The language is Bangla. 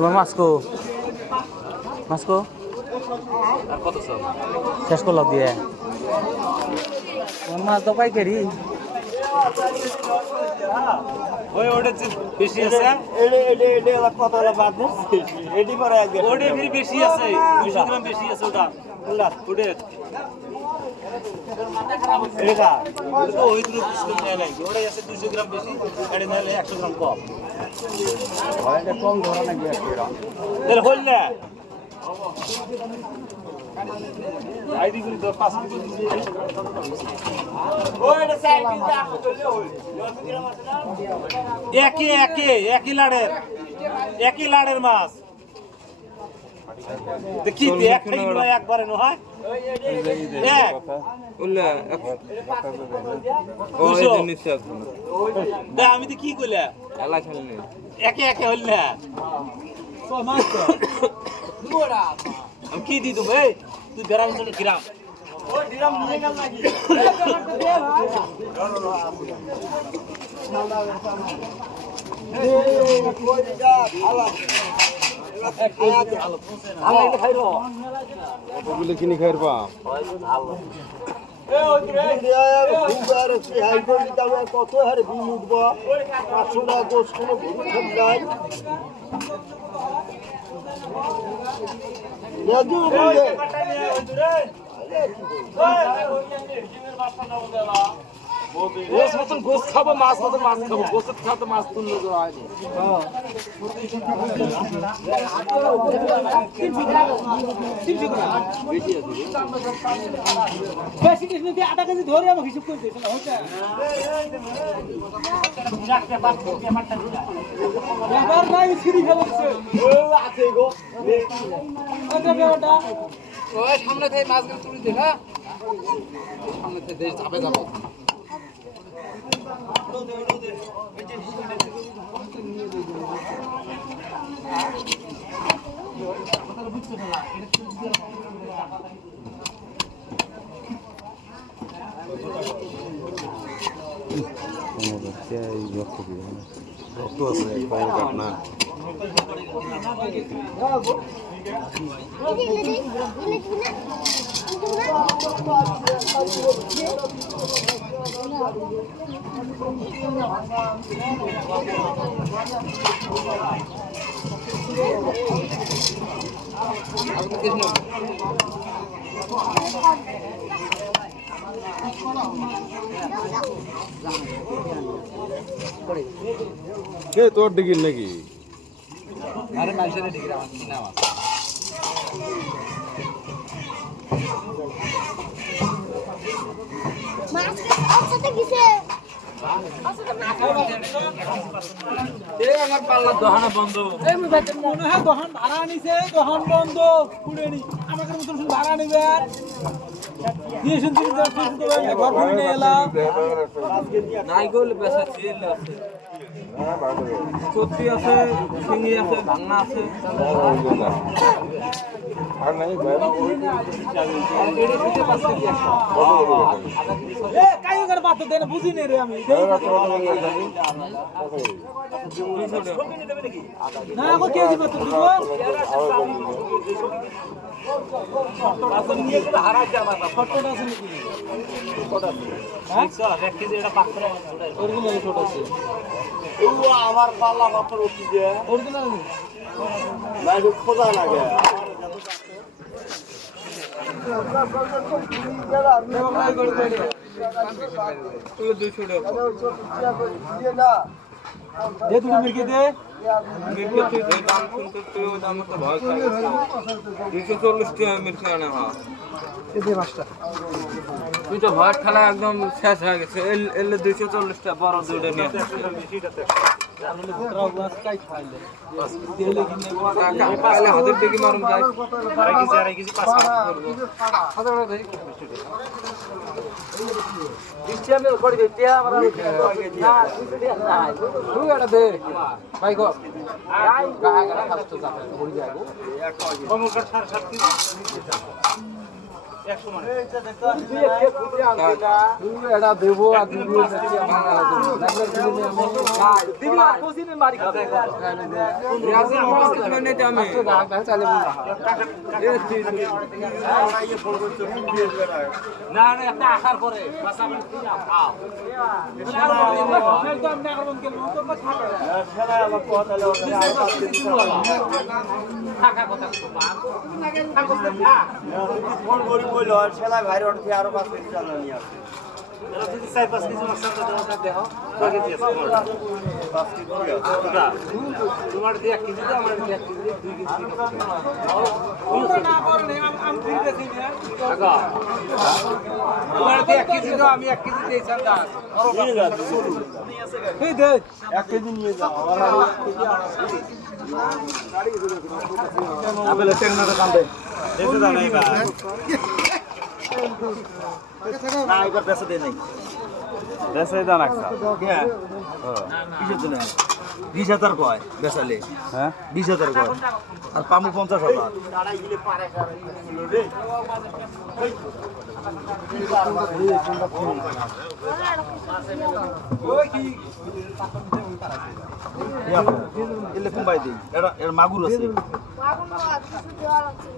তোমার মাস্কো মাস্কো আর কত সব শেষ করলাম দিয়ে তোমার মাছ তো পাইকারি ওই ওটা বেশি আছে কত হলো বাদ এডি করে ওটা ফির বেশি আছে 200 গ্রাম বেশি আছে ওটা ওটা এটা তো ওই দুটো বিস্কুট নিয়ে নাই ওটাই আছে 200 গ্রাম বেশি এটা নিলে 100 গ্রাম কম এটা কম ধরা নাকি একটা তাহলে হল না আইডি করে 5 কেজি ওইটা সাইড দিতে একই লাড়ের মাছ দেখি একবারে ন হয় আমি তো কি করলে একে হল না আমি কি দিত ভাই তুই গ্রাম কিরাম কিনে খাই পা কত হারে বিল উঠবো 500 টাকা গোস কোনো নাই গোস মতন গোস খাবো মাছ মতন মাছ খাবো গোসের সাথে মাছ তুললে তো হয়নি বেশি কিছু দিয়ে 8 কেজি ধরে আমাকে হিসাব করে দিয়েছিল হচ্ছে এবার নাই সিঁড়ি ফেলছে ও আছে গো ওটা ওটা ওই সামনে থেকে মাছগুলো তুলে দে হ্যাঁ সামনে থেকে দেশ যাবে যাবো রক্ত আছে পায়ের কাট না কে তোর ডিগির নাকি আরে মাইসের ডিগ্রি আমার না মাছ মাছ একসাথে গেছে এই আমার পাল্লা দহানা বন্ধ এই মনে হয় দহন ভাড়া নিছে দহন বন্ধ খুলেনি আমাদের মতন শুধু ভাড়া নিবেন দিয়ে শুনতে ঘর করে নিয়ে এলাম নাই গোল বেসা তেল আছে কপি আছে শিঙি আছে ভাঙনা আছে আর নাই এ কাই করে বাত দেন বুঝি নে রে আমি না গো কেজি বাত দিব আসলে নিয়ে গেলে হারা যায় মাথা ফটোটা আছে নাকি এক কেজি এটা পাকড়া অরিজিনাল ছোট আছে আমার পাল্লা মাত্র উঠি যে অরিজিনাল নাই খোঁজা লাগে দে তুমি মির্কি দে মির্কি তুই দাম শুনতে তুই ওই দাম তো ভয় খাই 240 টাকা মির্কি আনে হ্যাঁ এই দে মাছটা তুই তো ভয় খেলা একদম শেষ হয়ে গেছে এলে 240 টাকা বড় দুইটা নিয়ে মাছ কাই খাইলে তেলে কিনে কালে হাতের দিকে মারুন যাই আড়াই কেজি 5 করব হাজার টাকা দেই দিচ্ছি আমি করে দিতে আমরা না তুই এটা দে ভাই গো আই গাগা খাস্তো যাবে পড়ে যাবো কমকার 7.5 কেজি এটা দেবো আর দিবি না না একটা আসার পরে থাকা কথা ফোন করি বললো সেলাই ভাইরে ওঠে আরো 5 কেজি চাল নিয়ে আসে যদি 4-5 কেজি মশলা দাও দেখো কয় কেজি আছে 5 কেজি তোমার দিয়ে 1 কেজি আমার দিয়ে 1 কেজি 2 কেজি না করেন আমি ঠিক আছি টাকা তোমার দিয়ে 1 কেজি দাও আমি 1 কেজি দিই চান্দা নিয়ে যা এই দে 1 কেজি নিয়ে যাও আবেলে টেংনাটা কান্দে দেখতে দাও না এবার না এবার পেছে দেই নাই পেছে দাও না হ্যাঁ কিসের জন্য 20,000 কয় বেচালে হ্যাঁ 20,000 কয় আর পামু 50,000 দাঁড়াই গিলে পারে রে এলে কুম্বাই দেই এটা মাগুর আছে বাগুন কিছু দেওয়া লাগছে